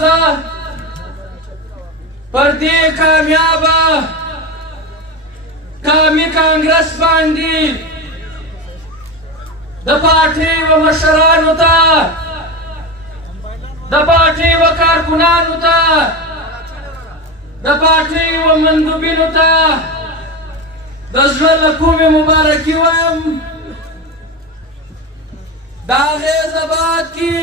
زه پر دې کامیابه قومي کانګرس باندې د پارټۍ و مشرانو ته د پارټۍ و کارکونانو ته د پارټۍ و مندوبینو ته د زړه له کومې مبارکي وایم د هغې زبات کې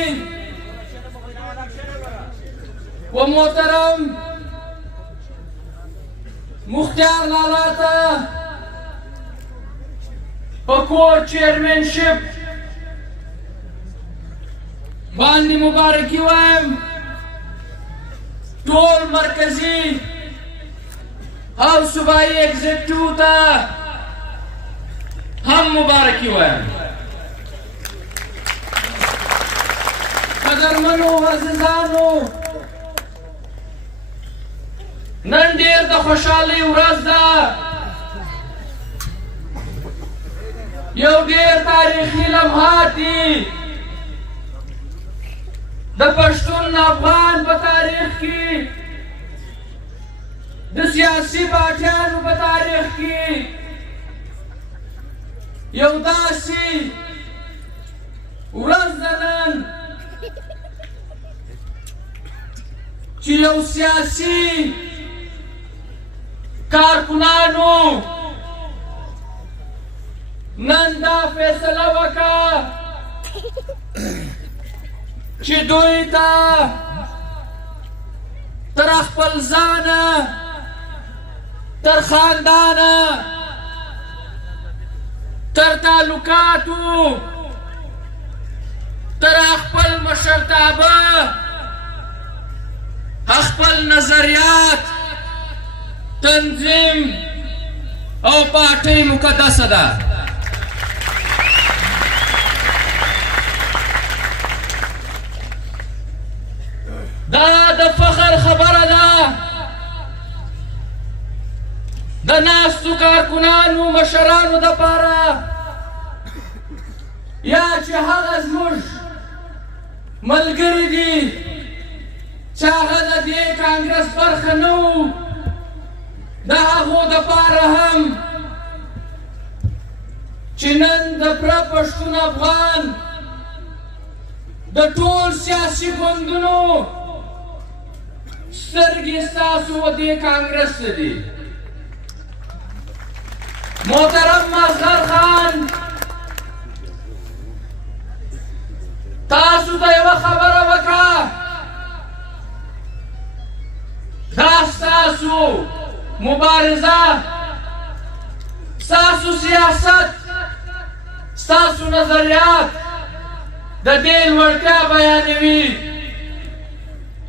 و محترم مختار لالا ته په کور چیرمنشپ باندې مبارکي وایم ټول مرکزي او صوبایي اگزیکټیو ته هم مبارکي وایم قدرمنو عزیزانو نن ډېر د خوشحالۍ ورځ ده یو ډېر تاریخي لمحات دي د پښتون افغان په تاریخ کې د سیاسي پارټیانو په تاریخ کې یو داسې ورځ ده نن چې یو سیاسي کارکنانو نن دا فیصله وکړه چې دوی ته تر خپل ځانه تر خاندانه تر تعلقاتو تر خپل مشرتابه خپل نظریات تنظیم او پارټۍ مقدسه ده دا د فخر خبره ده د ناستو کارکنانو مشرانو دپاره یا چې هغه زموږ ملګري دي چې هغه د دې کانګرس برخه نه وو د هغو دپاره هم چې نن د پوره پښتون افغان د ټول سیاسي ګوندونو سترګې ستاسو و دې کانګرس ته دي محترم اصغر خان تاسو ته یوه خبره وکړه دا ستاسو مبارزه ستاسو سیاست ستاسو نظریات د دې لوړتیا بیانوي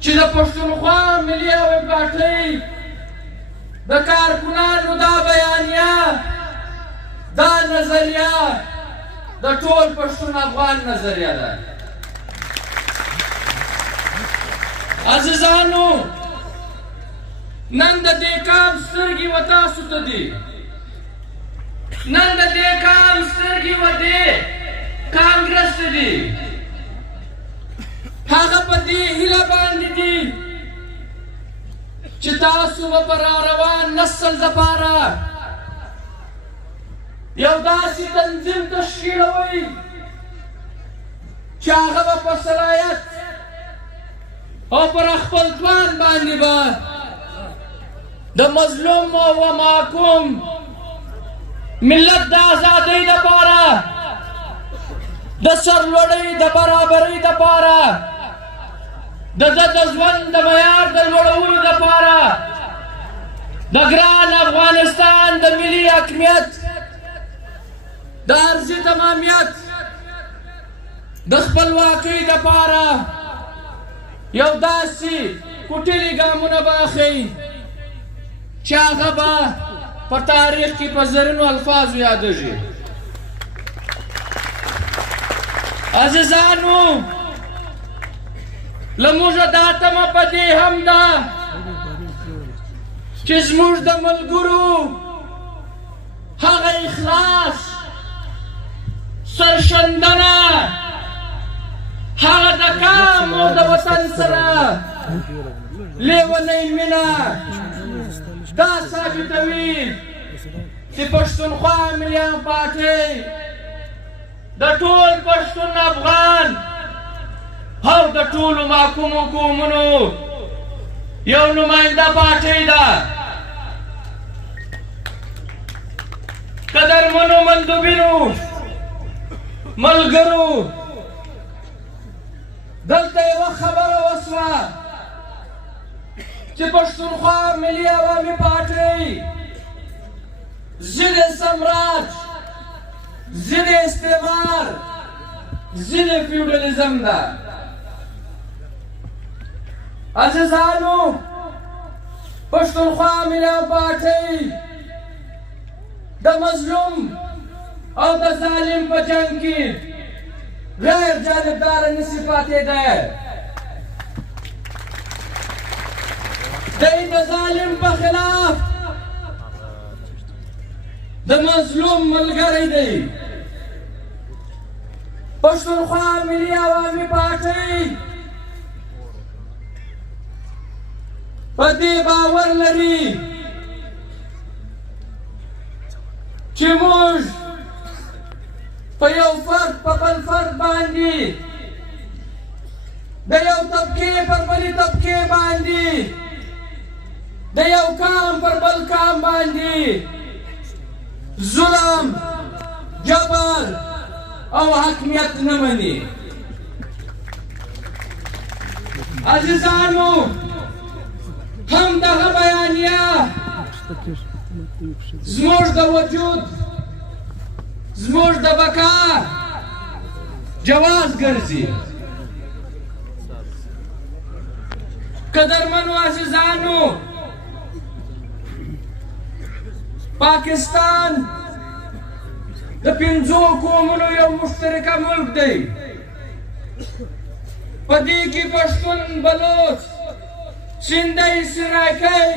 چې د پښتونخوا ملي عوامي پارټۍ د کارکنانو دا بیانیه دا نظریه د ټول پښتون افغان نظریه ده عزیزانو نن د دې کام سترګې و تاسو ته دي نن د دې کام سترګې و دې کانګرس ته دي هغه په دې هیله باندې دي چې تاسو به په راروان نسل دپاره یو داسې تنظیم تشکیلوئ چې هغه به په صلاحیت او پر خپل توان باندې به د مظلوم و محکوم ملت د ازادۍ دپاره د سرلوړۍ د برابرۍ دپاره د ده د ژوند د معیار د لوړولو دپاره د ګران افغانستان د ملي حاکمیت د ارضي تمامیت د خپلواکۍ دپاره یو داسې کوټلي ګامونه به اخلئ چې هغه به په تاریخ کې په زرینو الفاظو یادېږي عزیزانو له موږه دا تمه په دې هم ده چې زموږ د ملګرو هغه اخلاص سرښندنه هغه د قام او د وطن سره لیونۍ مینه دا ثابتوي چې پښتونخوا ملیان پارټۍ د ټول پښتون افغان او د ټولو محکومو قومونو یو نماینده پارټۍ ده. قدرمنو مندوبینو ملګرو، دلته یوه خبره وسوه چې پښتونخوا ملي عوامي پارټۍ ضد سمراج، ضد استعمار، ضد فیوډالیزم ده. عزیزانو، پښتونخوا ملي پارټۍ د مظلوم او د ظالم په جنګ کې غیر جانبداره نشي پاتېدی. دی د ظالم په خلاف د مظلوم ملګری دی. پښتونخوا ملي عوامي پارټۍ په دې باور لري چې موږ په یو فرد په بل فرد باندې د یو طبقې پر بلې طبقې باندې د یو قام پر بل قام باندې ظلم، جبر او حاکمیت نه مني. عزیزانو، همدغه بیانیه زموږ د وجود، زموږ د بقا جواز ګرځي. قدرمنو عزیزانو، پاکستان د 5 قومونو یو مشترکه ملک دی. په دې کې پښتون، بلوچ، سندهی، سرایکۍ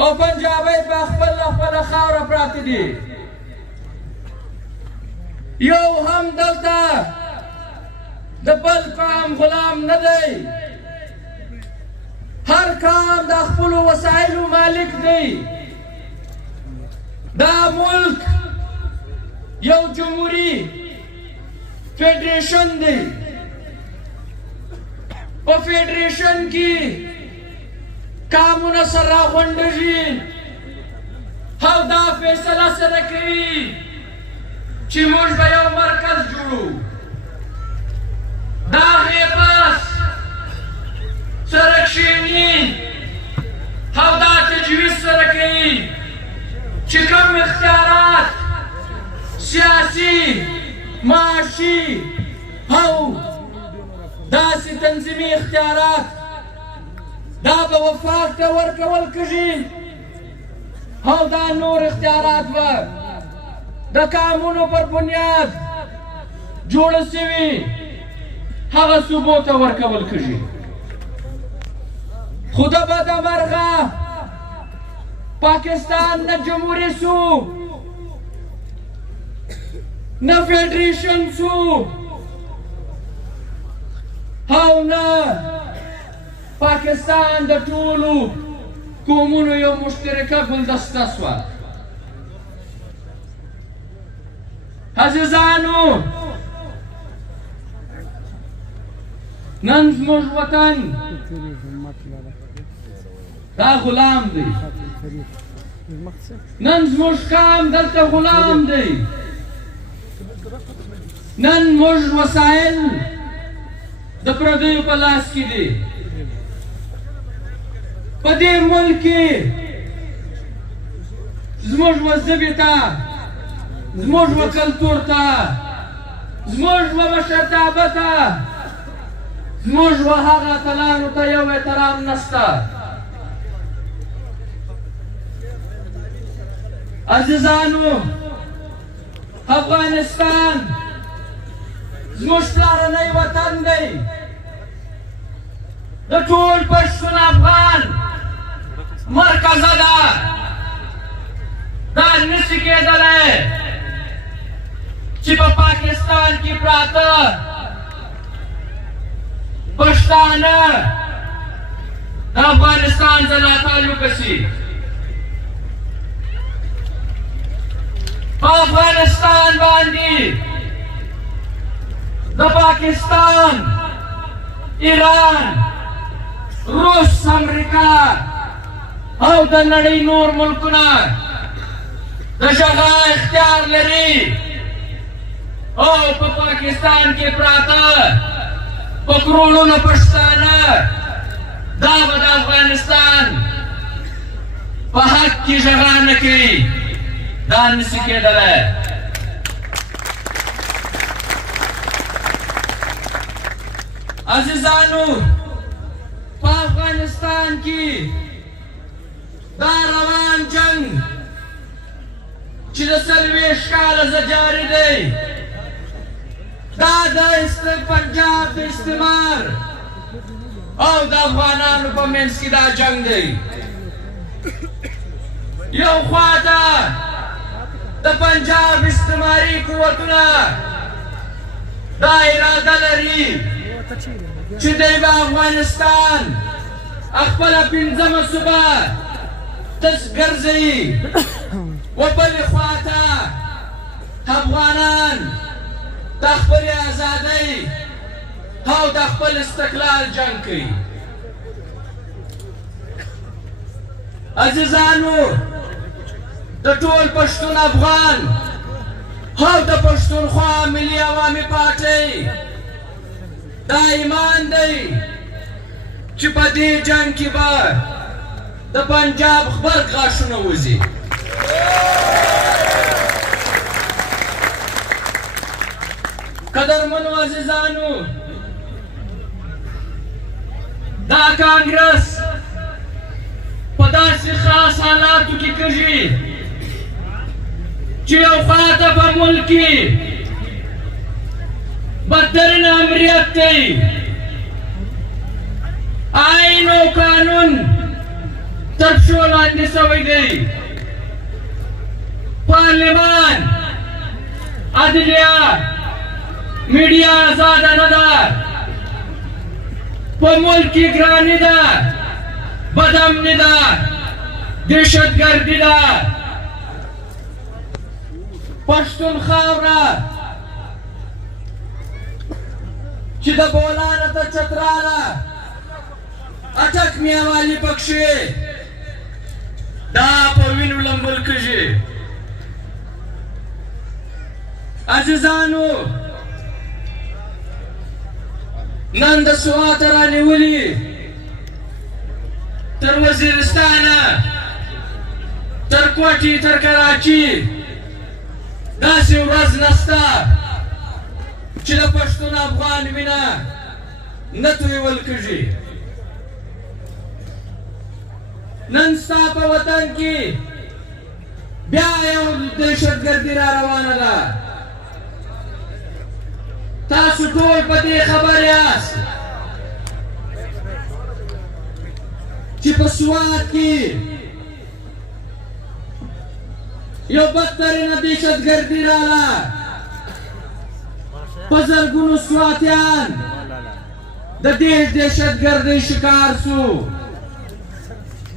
او پنجابی په خپله خاوره پراته دي. یو هم دلته د بل قام غلام نه دی. هر قام د خپلو وسایلو مالک دی. دا ملک یو جمهوري فیډریشن دی. په فیډریشن کې قامونه سره راغونډېږي او دا فیصله سره کوي چې موږ به یو مرکز جوړو. د هغې پس سره کښېني او دا تجویز سره کوي چې کوم اختیارات سیاسي، معاشي او داسې تنظیمي اختیارات دا به وفاق ته ورکول کېږي او دا نور اختیارات به د قانونو پر بنیاد جوړه شوي هغه صوبو ته ورکول کېږي. خو د بده مرغه پاکستان نه جمهوري سو، نه فیډریشن سو او نه پاکستان د ټولو قومونو یو مشترکه ګلدسته سوه. عزیزانو، نن زموږ وطن دا غلام دی. نن زموږ قام دلته غلام دی. نن موږ وسایل د پردیو په لاس کې دي. په دې ملک کې زموږ ژبې ته، زموږ کلتور ته، زموږ مشرتابه ته، زموږ هغه اتلانو ته یو احترام نشته. عزیزانو، افغانستان زموږ پلارنی وطن دی. د ټول پښتون افغان مرکزه ده. دا نشي کېدلی چې په پاکستان کې پراته پښتانه د افغانستان ځلا تعلق شي په افغانستان باندې د پاکستان ایران روس امریکا او د نړۍ نور ملکونه د جګړه اختیار لري او په پاکستان کې پراته په کروڑونو پښتانه دا به د افغانستان په حق کې جګړه نه کوي دا نشي کېدلی عزیزانو په افغانستان کې دا روان جنگ چې د 40 کاله جاري دی دا د پنجاب د استعمار او د افغانانو په منځ کې دا جنگ دی یو خوا ته د پنجاب استعماري قوتونه دا اراده لري چې دوی به افغانستان خپله 5مه صوبه ګرځوي و بلې خوا ته افغانان د خپلې ازادۍ او د خپل استقلال جنګ کوي عزیزانو د ټول پښتون افغان او د پښتونخوا ملي عوامي پارټۍ دا ایمان دی چې په دې جنګ کې به د پنجاب غبرګ غاښونه وځي قدرمنو عزیزانو دا کانګرس په داسې خاص حالاتو کې کېږي چې یو خوا ته په ملک کې بدترین امریت دی آئین او قانون تر پښو لاندې شوی دی پارلمان عدلیه میډیا ازاده نه ده په ملک کې ګراني ده بدامني ده دهشتګردي ده پښتون خاوره چې د بولانه ته چتراله اټک میوالي پکښې دا په وینو لمبل کېږي عزیزانو نن د سوات رانیولي تر وزیرستانه تر کوټې تر کراچي داسې ورځ نشته چې د پښتون افغان وینه نه تویول کېږي نن ستا په وطن کې بیا یو دهشتګردي را روانه ده تاسو ټول په دې خبر یاست چې په سوات کې یو بدترینه دهشتګردي راغله په زرګونو سواتیان د دې دهشتګردۍ شکار سو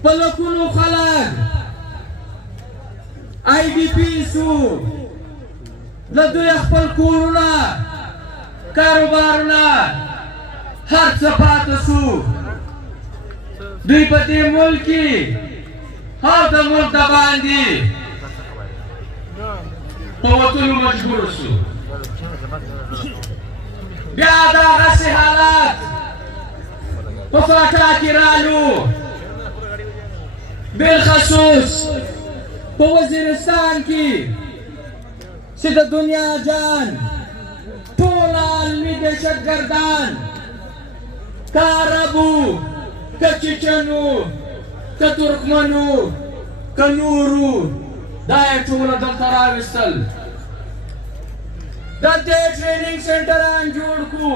په لکونو خلک IDP سو له دوی خپل کورونه کاروبارونه هر څه پاته سو دوی په دې ملک کې او د ملک د باندې په وتلو مجبور سو بیا دغسې حالات په فاټا کې رالو بالخصوص په وزیرستان کې چې د دنیا جان ټول عالمي دهشتګردان که عربو که چچنو که ترکمنو که نورو دا یې ټوله دلته راوستل دلته یې ټریننګ سنټران جوړ کړو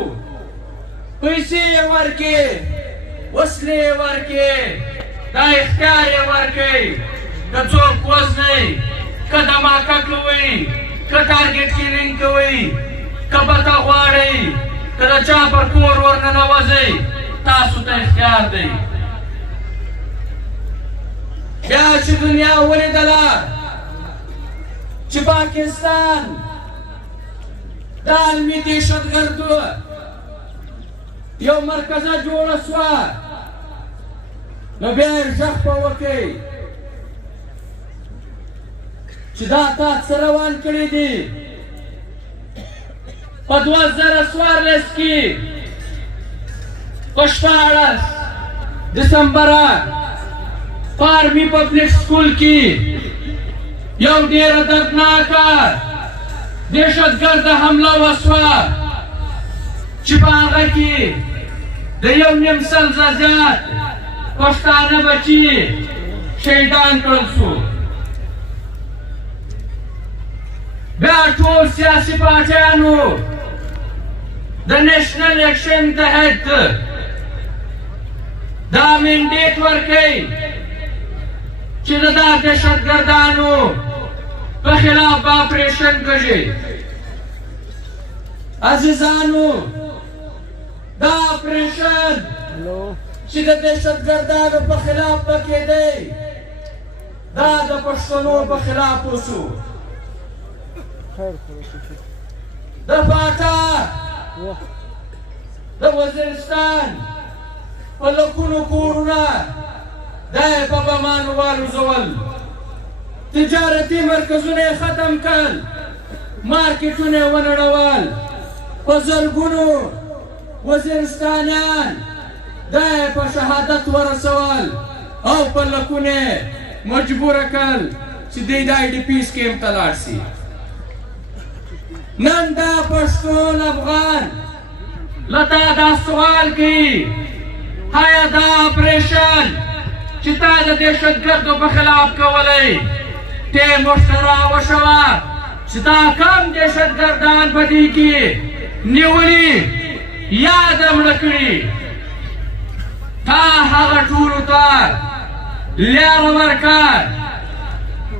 پیسې یې ورکړې وسلې یې ورکړې دا اختیار یې ورکړئ که څوک وزنئ که دماکه کوئ که ټارګېټ کیلینګ کوئ که بته غواړئ که د چا پر کور ورننوځئ تاسو ته اختیار دی. بیا چې دنیا ولیدله چې پاکستان د عالمي دهشتګردو یو مرکزه جوړه سوه، نو بیا یې غږ په وکړئ چې دا تا څه روان کړي دي. په 2014 کې په 14 دسمبره په آرمي پبلک سکول کې یو ډېره دردناکه دهشتګرده حمله وسوه چې په هغه کې د 1.5 سلنه زیات پښتانه بچي شهیدان کړل سو. بیا ټول سیاسي پارټیانو د نیشنل اکشن تحت دا منډیټ ورکوي چې د دا دهشتګردانو په خلاف به اپریشن کړي. عزیزانو دا اپریشن چې د دهشتګردانو په خلاف به کېدی دا د پښتنو په خلاف وسو. د فاټا د وزیرستان په لکونو کورونه دا یې په بمانو والوزول، تجارتي مرکزونه یې ختم کړل، مارکیټونه یې ونړول، په زرګونو وزیرستانیان دا یې په شهادت ورسول او په لکونه یې مجبوره کړل چې دوی د آی ډي پیس کیمپ ته لاړ شي. نن دا پښتون افغان له تا دا سوال کوي، آیا دا اپریشن چې تا د دهشتګردو په خلاف کولی ټیم ورسره راوښوه چې دا کم دهشتګردان په دې کې نیولي یا د مړه کړي، تا هغه ټولو ته لاره ورکړه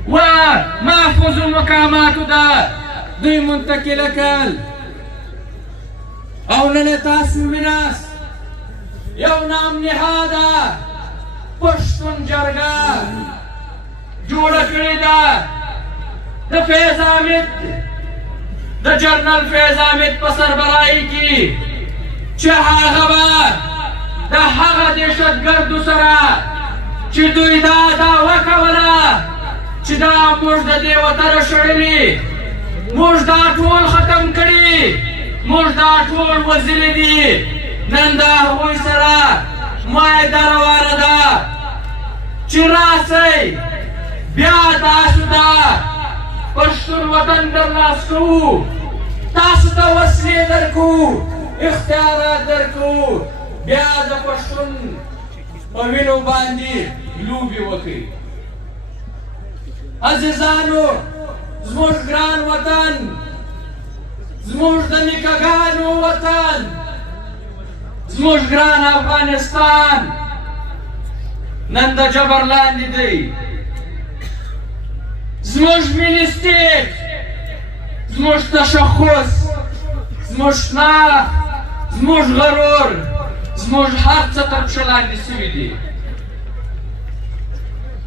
و محفوظ المقاماتو ده دوی منتقله کړل. او نن تاسو ویناست یو نام نهاده پښتون جرګه جوړه کړې ده د فیض حامد د جنرال فیض حامد په سربراهۍ کې چې هغه به د هغه دهشتګردو سره چې دوی دا دعوه کوله چې دا موږ د دې وطنه شړلي، موږ دا ټول ختم کړي، موږ دا ټول وژلي دي، نن د هغوی سره معاهده روانه ده چې راسئ بیا تاسو ته پښتون وطن درلاس کوو، تاسو ته وسلې درکوو، اختیارات درکوو، بیا د پښتون په وینو باندې لوبې وکړئ. عزیزانو زموږ ګران وطن، زموږ د نیکهګانو وطن، زموږ ګران افغانستان نن د جبر لاندې دی. زموږ ملي سټیټ، زموږ تشخص، زموږ شناخت، زموږ غرور، زموږ هر څه تر پښه لاندې سوي دي.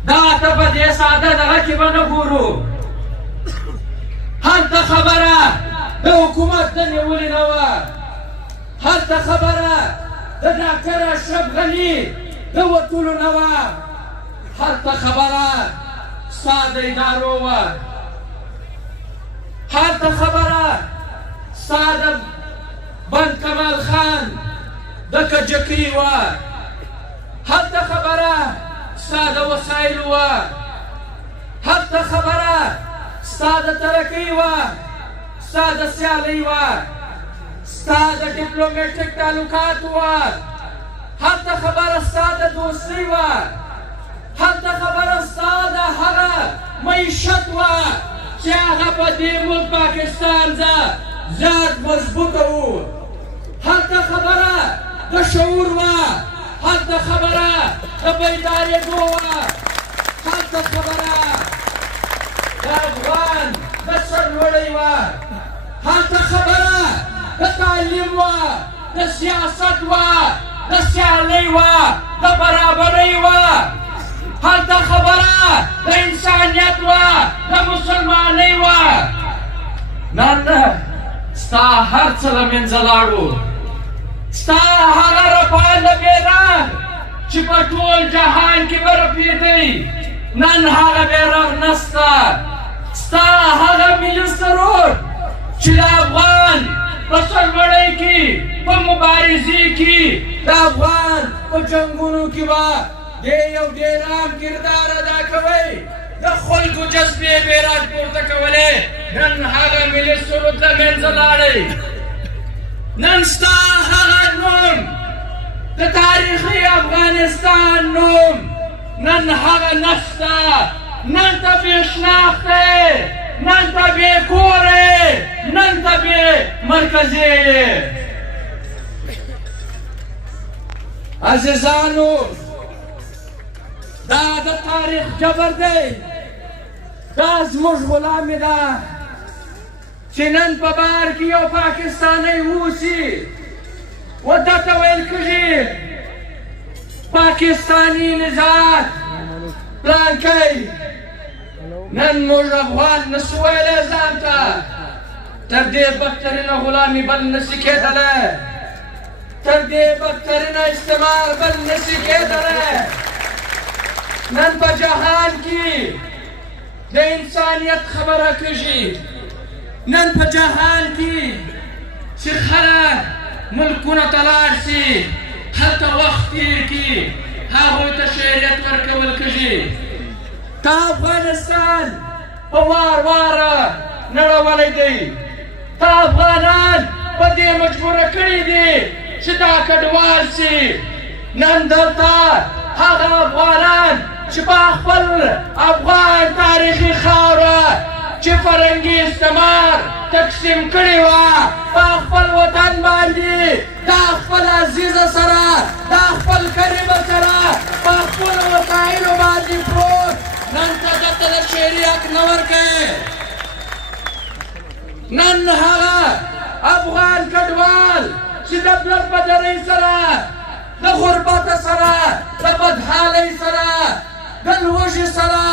دا ته په دې ساده دغه کې به نه ګورو، هلته خبره د حکومت د نیولې نه وه، هلته خبره د ډاکټر اشرف غني د وتلو نه وه، هلته خبره ستا د ادارو وه، هلته خبره ستا د بند کمال خان د کجکي وه، هلته خبره ستا د وسایلو وه، هلته خبره ستا د ترقۍ وه، ستا د سیالۍ وه، ستا د ډیپلوماټیک تعلقاتو وه، هلته خبره ستا د دوستۍ وه، هلته خبره ستا د هغه معیشت وه چې هغه په دې ملک پاکستان زیات مضبوطه و، هلته خبره د شعور وه، هلته خبره د بیدارېدو وه، هلته خبره د افغان د سرلوړۍ وه، هلته خبره د د تعلیم وه د سیاست وه د سیالۍ وه د برابرۍ وه هلته خبره د انسانیت وه د مسلمانۍ وه نن ستا هر څه له منځه لاړو ستا هغه رپانده بیرغ چې په ټول جهان کې به رپېدی نن هغه بیرغ نسته ستا هغه ملي سرود چې د افغان په سرلوړۍ کې په مبارزې کې د افغان په جنګونو کې به دی یو ډېر عام کردار ادا کوئ د خلکو جذبې به یې راپورته کولې نن هغه ملي سرود له منځه لاړی نن ستا هغه نوم د تاریخي افغانستان نوم نن هغه نشته نن ته بې شناخته نن ته بې کوره نن ته بې مرکزي عزیزانو دا د تاریخ جبر دی دا زموږ غلامي ده چې نن په بار کې یو پاکستانی اوسي و ده ته ویل کېږي پاکستاني نژاد پلانکی نن موږ افغان نسو ویلی ځان ته تر دې بدترینه غلامي بل نسي کېدلی تر دې بدترینه استعمار بل نسي کېدلی نن په جهان کې د انسانیت خبره کېږي نن په جهان کې چې خلک ملکونو ته لاړ شي هلته وخت تېر کړي هغوی ته شعریت ورکول کېږي تا افغانستان په وار واره نړولی دی تا افغانان په دې مجبوره کړي دي چې دا کډوال شي نن دلته هغه افغانان چې په خپل افغان تاریخي خاوره چې فرنګي استعمار تقسیم کړې وه په خپل وطن باندې دا خپل عزیزه سره دا خپل کریمه سره په خپلو وسایلو باندې پروت نن ته دلته د شعري حق نه ورکوې نن هغه افغان کډوال چې د پلر په درۍ سره د غربته سره د بدحالۍ سره د لوږې سره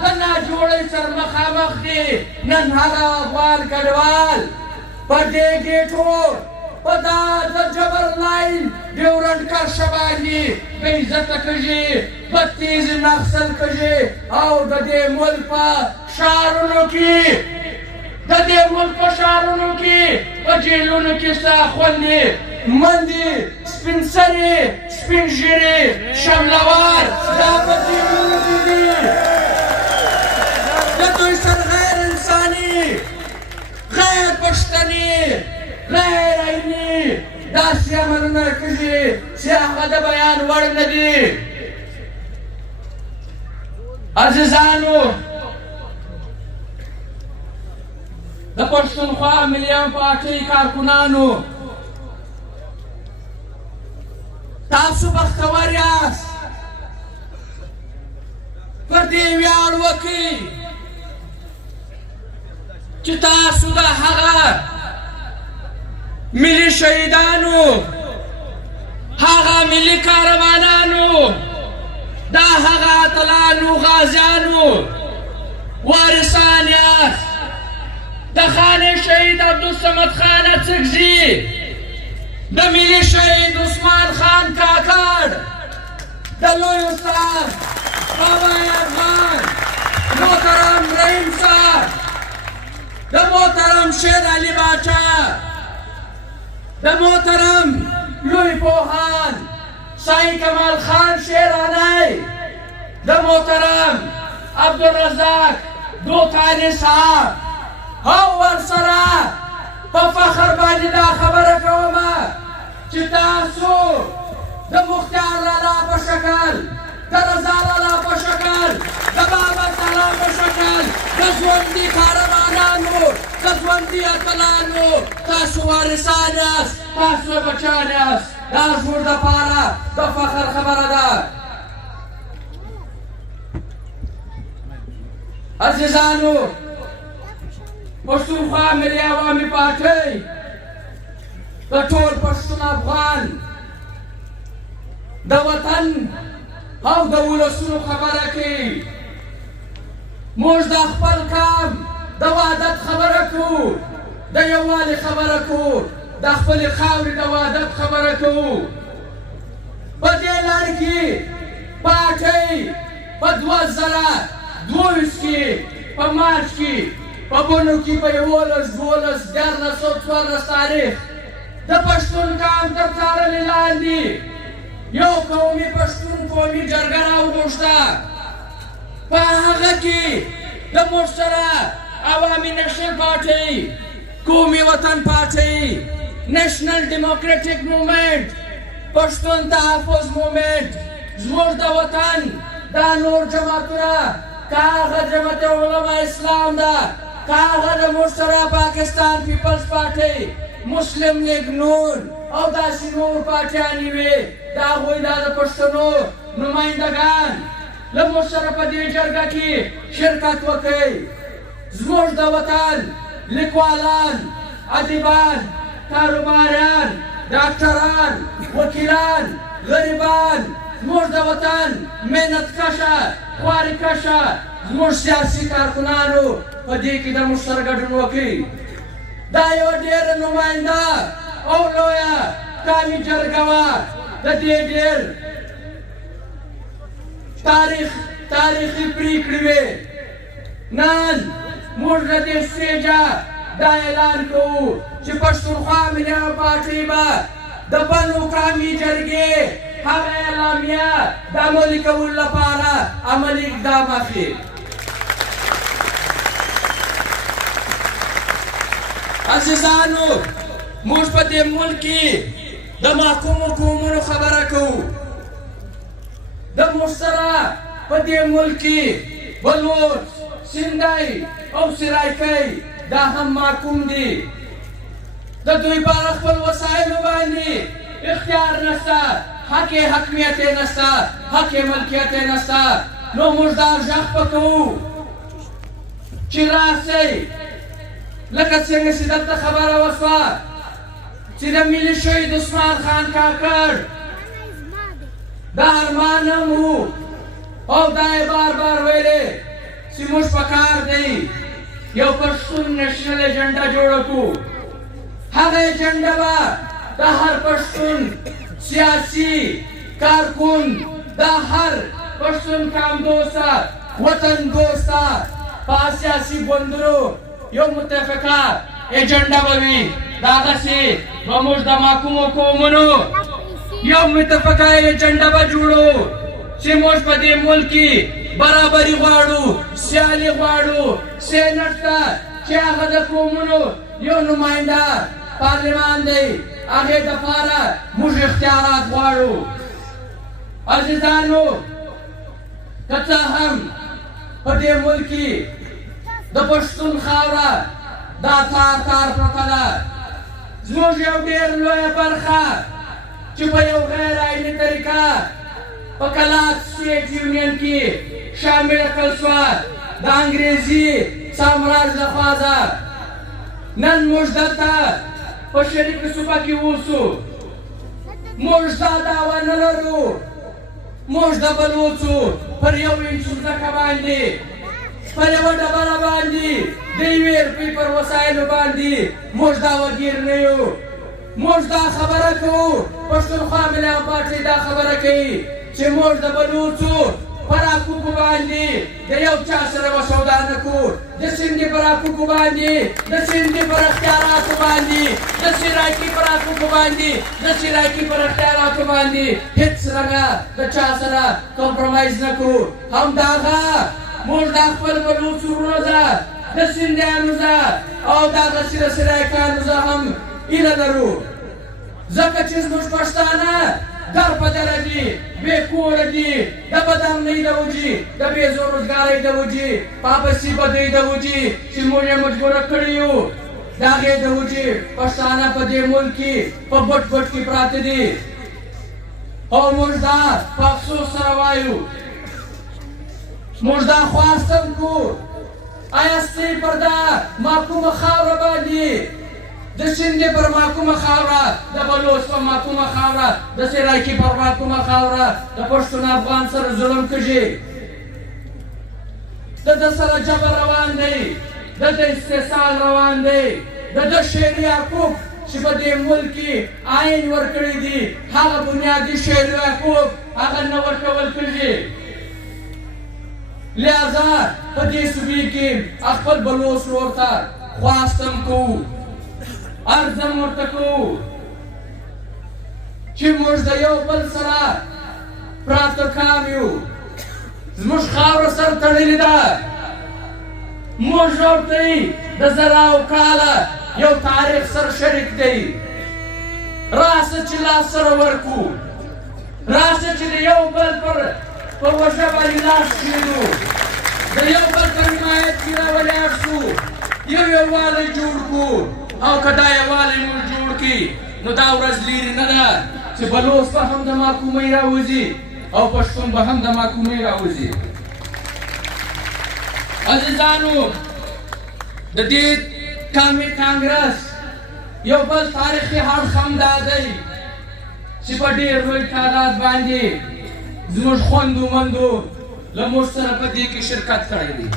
د ناجوړۍ سره مخامخ دي نن هغه افغان کډوال په دې ګېټو په دا د جبر لاین ډیورنډ کرښه باندې بې عزته کېږي بدتیزې نقصل کېږي او د دې ملک په ښارونو کې د دې ملک په ښارونو کې په جیلونو کې ستا خوندې مندې سپین سرې سپین ږیرې شملوار دا په جیلونو کې دي د دوی سره غیر انساني غیر پښتني غیر عیني داسې عملونه کېږي چې هغه د بیان وړ نه دي عزیزانو د پښتونخوا ملي پارټۍ کارکونانو تاسو بختور یاست پر دې ویاړ وکړئ چې تاسو د هغه ملي شهیدانو هغه ملي کاروانانو د هغه اتلانو غازیانو وارثان یاست د خانې شهید عبدالصمد خان اڅکزي د ملي شهید عثمان خان کاکړ د لوی استاد بابا افغان محترم رحیم صاحب د محترم شیر علي باچا د محترم لوی پوهان سعید کمال خان شیرانی د محترم عبدالرزاق دوتانی صاحب او ورسره په فخر باندې دا خبره کومه چې تاسو د مختار لالا په شکل د رضا لالا په شکل د بابا لالا په شکل د ژوندي کاروانانو د ژوندي اتلانو تاسو وارثان یاست تاسو بچیان یاست دا زموږ دپاره د فخر خبره ده عزیزانو پښتونخوا ملي عوامي پارټۍ د ټول پښتون افغان د وطن او د ولسونو خبره کوي. موږ د خپل قام د وحدت خبره کوو، د یووالي خبره کوو، د خپلې خاورې د وحدت خبره کوو. په دې لړ کې پارټۍ په 2022 کې په مارچ کې په بونو کې په 11/12/14 تاریخ د پښتون قام تر څارنې لاندې یو قومي پښتون قومي جرګه راوغوښته. په هغه کې د موږ سره عوامي نېشنل پارټۍ، قومي وطن پارټۍ، نیشنل ډیموکریټک موومنټ، پښتون تحفظ موومنټ، زموږ د وطن دا نور جماعتونه، که هغه جماعت علما اسلام ده، که هغه د موږ سره پاکستان پیپلز پارټۍ، مسلم لیگ نون او داسې نور پارټیانې وې، د هغوی دا د پښتنو نمایندګان له موږ سره په دې جرګه کې شرکت وکړي. زموږ د وطن لیکوالان، ادیبان، کاروباریان، ډاکټران، وکیلان، غریبان، زموږ د وطن محنتکشه، خوارېکشه زموږ سیاسي کارکنانو په دې کې د موږ سره ګډون وکړي. دا یوه ډېره نماینده او لویه قومي جرګه وه. د دې ډېر تاریخي پرېکړې وې. نن موږ له دې سټېجه دا اعلان کوو چې پښتونخوا ملي پارټۍ به د بلو قومي جرګې هغه اعلامیه د عملي کولو لپاره عملي اقدام اخلي. عزیزانو، موږ په دې ملک کې د محکومو قومونو خبره کوو. د موږ سره په دې ملک کې بلوچ، سندی او سرایکۍ دا هم محکوم دي. د دوی په خپل وسایلو باندې اختیار نشته، حق حاکمیت یې نشته، حق ملکیت یې نشته. نو موږ دا غږ پکوو چې راسئ، لکه څنګه چې دلته خبره وشوه چې د ملي شهید عثمان خان کاکړ دا ارمان هم و او دا یې بار بار ویلې چې موږ پکار دی یو پښتون نیشنل ایجنډا جوړه کړو. هغه ایجنډا به د هر پښتون سیاسي کارکون، د هر پښتون قام دوسته، وطن دوسته په سیاسي ګوندونو یو متفقه ایجنډا به وي. دغسې به موږ د محکومو قومونو یو متفقه ایجنډا به جوړو چې موږ په دې ملک کې برابري غواړو، سیالي غواړو. سینټ ته چې هغه د قومونو یو نماینده پارلمان دی، هغې دپاره موږ اختیارات غواړو. عزیزانو، که څه هم په دې ملک کې د پښتون خاوره دا تار پرته ده، زموږ یو ډېر لویه برخه چې په یو غیر آیني طریقه په کلات سټیټ یونین کې شامله کړل شوه د انګریزي سامراج لخوا ده. نن موږ دلته په شریکه صوبه کې اوسو. موږ دا دعوه نه لرو موږ د بلوڅو پر یو انچ ځمکه باندې، پر یوه ډبره باندې، د یوې روپۍ پر وسایلو باندې موږ دا وګیر نه یو. موږ دا خبره کوو، پښتونخوا ملي پارټۍ دا خبره کوي چې موږ د بلوڅو پر حقوقو باندې د یو چا سره به سودا نه کوو. د سندي پر حقوقو باندې، د سندي پر اختیاراتو باندې، د سرایکي پر حقوقو باندې، د سرایکي پر اختیاراتو باندې هېڅ رنګه د چا سره کمپرومایز نه کوو. همدغه موږ دا خپل بلوڅو وروڼو ده، د سندیانو ده او دغسې د سرایکانو ده هم هیله لرو، ځکه چې زموږ پښتانه در په دره دي، بې کوره دي، د بدامنۍ د وجې، د بې روزګارۍ د وجې، پاپسي بدۍ د وجې چې موږ یې مجبوره کړي یو، د هغې د وجې پښتانه په دې ملک کې په بټ کې پراته دي. او موږ دا په افسوس سره وایو، موږ دا خواستم کوو، آیا ستاسې پر دا محکومه خاوره باندې د سندې پر محکومه خاوره د بلوچ په محکومه خاوره د سرايکي پر محکومه خاوره د پښتون افغان سره ظلم کېږي د ده سره جبر روان دی د ده استحصال روان دی د ده شعري حقوق چې په دې ملک کې آئین ورکړي دي هغه بنیادي شعري حقوق هغه نه ورکول کېږي لہذا په دې صوبې کې خپل بلوچ ورور ته خواستم کوو عرضم ورته کوو چې موږ د یو بل سره پراته کام یو زموږ خاوره سر تړلې ده موږ ورته د زراو کاله یو تاریخ سره شریک دی راشه چې لاس سره ورکو راشه چې د یو بل په وژه باندې لاس کښېږدو د یو بل په حمایت کې راولاړ شو یو یووالی جوړ کړو او که دا یووالی موږ جوړ کړي نو دا ورځ لرې نه ده چې بلوچ به هم د محکومۍ راوځي او پښتون به هم د محکومۍ راوځي عزیزانو د دې قومي کانګرس یو بل تاریخي اړخ هم دا دی چې په ډېر لوی تعداد باندې زموږ خویندو مندو له موږ سره په دې کې شرکت کړی دی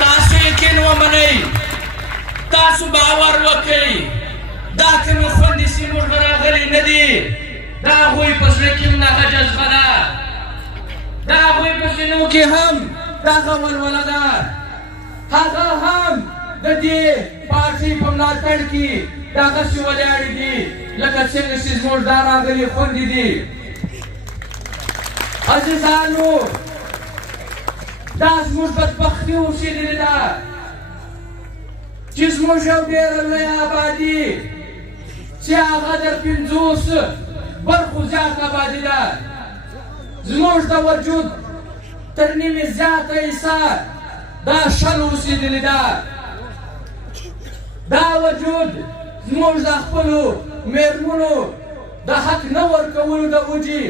تاسو یقین ومنئ تاسو باور وکړئ دا کومې خویندې چې موږ به راغلي نه دي د هغوی په زړه کې هم دغه جذبه ده د هغوی په سینو کې هم دغه ولوله ده هغه هم د دې پارټۍ په ملاتړ کې دغسې ولاړې دي لکه څنګه چې زموږ دا راغلي خویندې دي عزیزانو دا زموږ بدبختي اوسېدلې ده چې زموږ یو ډېره لویه آبادي چې هغه د 50 برخو زیات آبادي ده زموږ د وجود تر نیمې زیاته حصه دا شل اوسېدلې ده دا وجود زموږ د خپلو میرمنو د حق نه ورکولو د وجې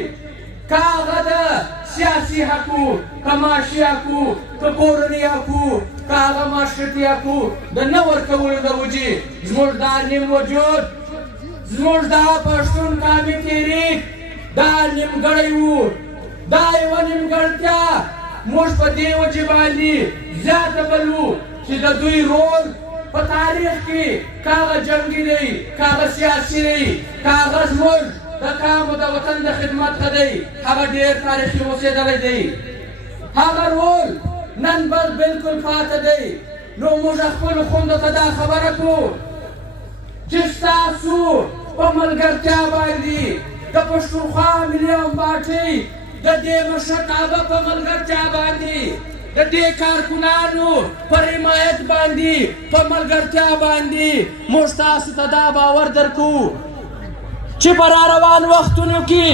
که هغه د سیاسي حقوق که معاشي حقوق که کورني حقوق که هغه معاشرتي حقوق د نه ورکولو د وجې زموږ دا نیم وجود زموږ دا پښتون قومي تحریک دا نیمګړی و دا یوه نیمګړتیا موږ په دې وجې باندې زیاته بلو چې د دوی رول په تاریخ کې که هغه جنګي دی که هغه سیاسي دی که هغه زموږ د قام او د وطن د خدمت ښه دی هغه ډېر تاریخي اوسېدلی دی هغه رول نن بل بلکل پاته دی نو موږ خپلو خویندو ته دا خبره کړو چې ستاسو په ملګرتیا باندې د پښتونخوا ملي پارټۍ د دې مشرتابه په ملګرتیا باندې د دې کارکونانو پر حمایت باندې په ملګرتیا باندې موږ تاسو ته دا باور درکوو چې په راروان وختونو کې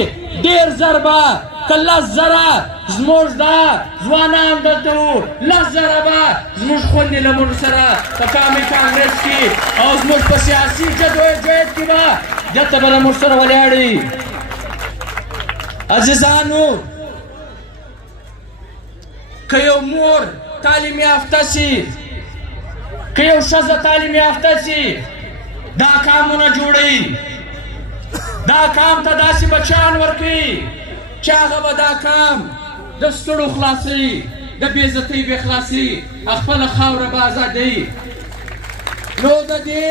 ډېر زر به که 10 زره زموږ دا ځوانان دلته وو 10 زره به زموږ خویندې له موږ سره په قومي کانګرس کې او زموږ په سیاسي جدوجهد کې به دلته به له موږ سره ولاړې عزیزانو که یو مور تعلیم یافته سي که یو ښځه تعلیم یافته سي دا کامونه جوړوي دا کام ته داسې بچیان ورکوي چې هغه به دا کام د ستړو خلاصوي د بېعزتۍ به خلاصوي خپله خاوره به ازادوي نو د دې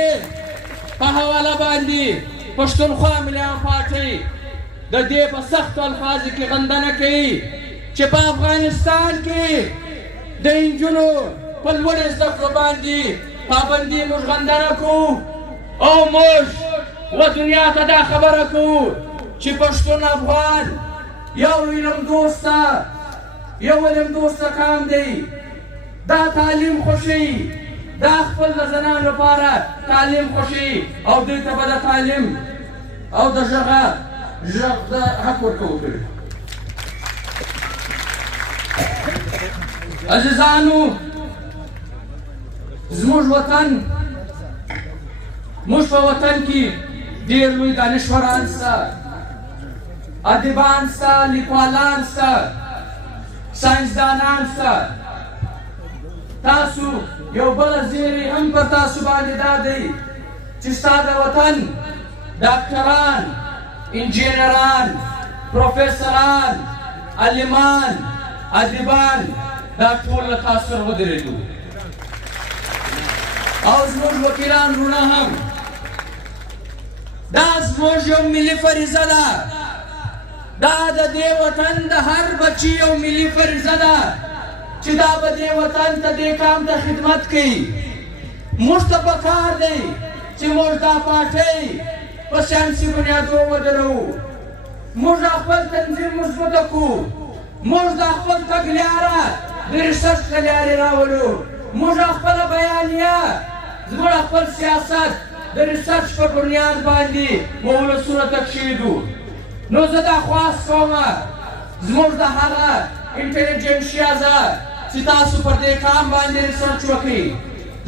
په حواله باندې پښتونخوا ملي پارټۍ د دې په سختو الفاظو کې غندنه کوي چې په افغانستان کې د نجونو په لوړې زده کړو باندې پابندي موږ غندنه کوو او موږ و دنیا ته دا خبره کوو چې پښتون افغان یو علم دوسته قام دی دا تعلیم خوښوي دا خپل د زنانو لپاره تعلیم خوښوي او دوی ته به د تعلیم او د غږ د حق ورکوو کوي عزیزانو زموږ وطن موږ په وطن کې ډېر لوی دانشوران شته ادیبان شته لیکوالان شته ساینسدانان شته تاسو یو بله زیری هم پر تاسو باندې دا دی چې ستا د وطن ډاکټران، انجینران، پروفیسران، عالمان، ادیبان دا ټول له تاسو سره ودرېدو او زموږ وکیلان وروڼه هم. دا زموږ یو ملي فریضه ده، دا د دې وطن د هر بچي یو ملي فریضه ده چې دا به دې وطن ته دې قام ته خدمت کوي. موږ ته پکار دی چې موږ دا پارټۍ په ساینسي بنیادو ودروو، موږ خپل تنظیم مثبته کړو، موږ دا خپل تګلیاره د ریسرچ له لارې راولو، موږ خپله بیانیه، زموږ خپل سیاست د ریسرچ په بنیاد باندې ولسونو ته کښېږدو. نو زه دا خواست کوم زموږ د هغه انټلیجنسیا ده چې تاسو پر دې کام باندې ریسرچ وکړئ،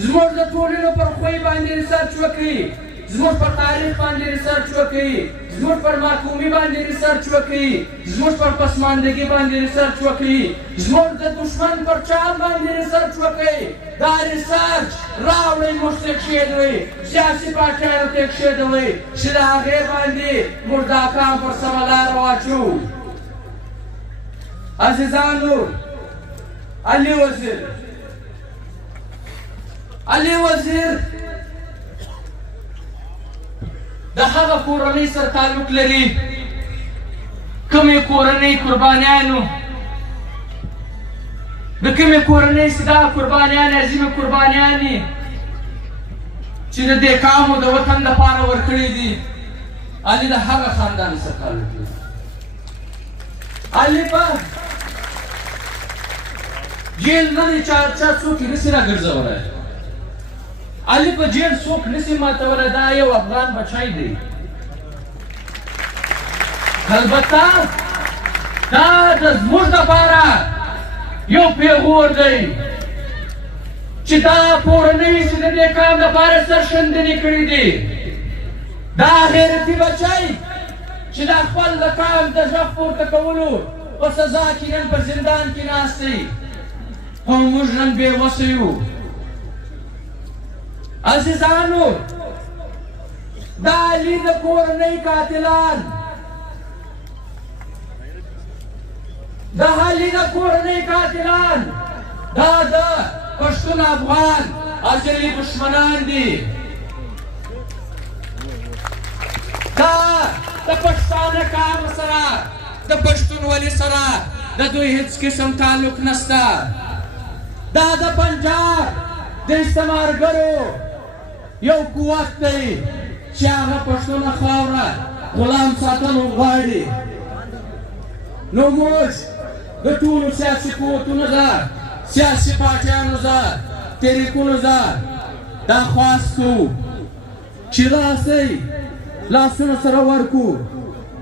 زموږ د ټولنو پر خوی باندې ریسرچ وکړئ، زموږ پر تاریخ باندې ریسرچ وکړئ، زموږ پر محکومي باندې ریسرچ وکړئ، زموږ پر پسماندګي باندې ریسرچ وکړئ، زموږ د دشمن پر چال باندې ریسرچ وکړئ. دا ریسرچ راوړئ موږ ته کښېږدئ، سیاسي پارټیانو ته کښېږدئ چې د هغې باندې موږ دا کام پر سمه لاره واچوو. عزیزانو، علي وزیر د هغه کورنۍ سره تعلق لري کومې کورنۍ قربانیانو، د کومې کورنۍ چې دا قربانیانې عظیمې قربانیانې چې د دې قام او د وطن لپاره ورکړي دي. علي د هغه خاندان سره تعلق لري. علي په جیل نه دی چا څوک یې نسي راګرځولی، علي په جیل څوک نسي ماتولی، دا یو افغان بچی دی. البته دا د زموږ دپاره یو پیغور دی چې دا کورنۍ چې د دې کام دپاره سرښندنې کړي دي، دا غیرتي بچی چې دا خپل د کام د غږ پورته کولو په سزا کې نن په زندان کې ناست دی او موږ نن بېوسه یو. عزیزانو، دا علي د کورنۍ قاتلان، دا علي د کورنۍ قاتلان دا د پښتون افغان ازلي دشمنان دي. دا د پښتانه قام سره د پښتونولي سره د دوی هیڅ قسم تعلق نشته. دا د پنجاب د استعمارګرو یو قوت دی چې هغه پښتونه خاوره غلام ساتلو غواړي. نو موږ د ټولو سیاسي قوتونو ده، سیاسي پارټیانو ده، تحریکونو ده دا خواست کوو چې راسئ لاسونه سره ورکړو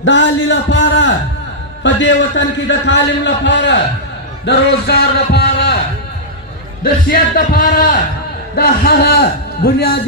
د علي لپاره، په دې وطن کې د تعلیم لپاره، د روزګار لپاره، د صحت لپاره، د هغه بنیادي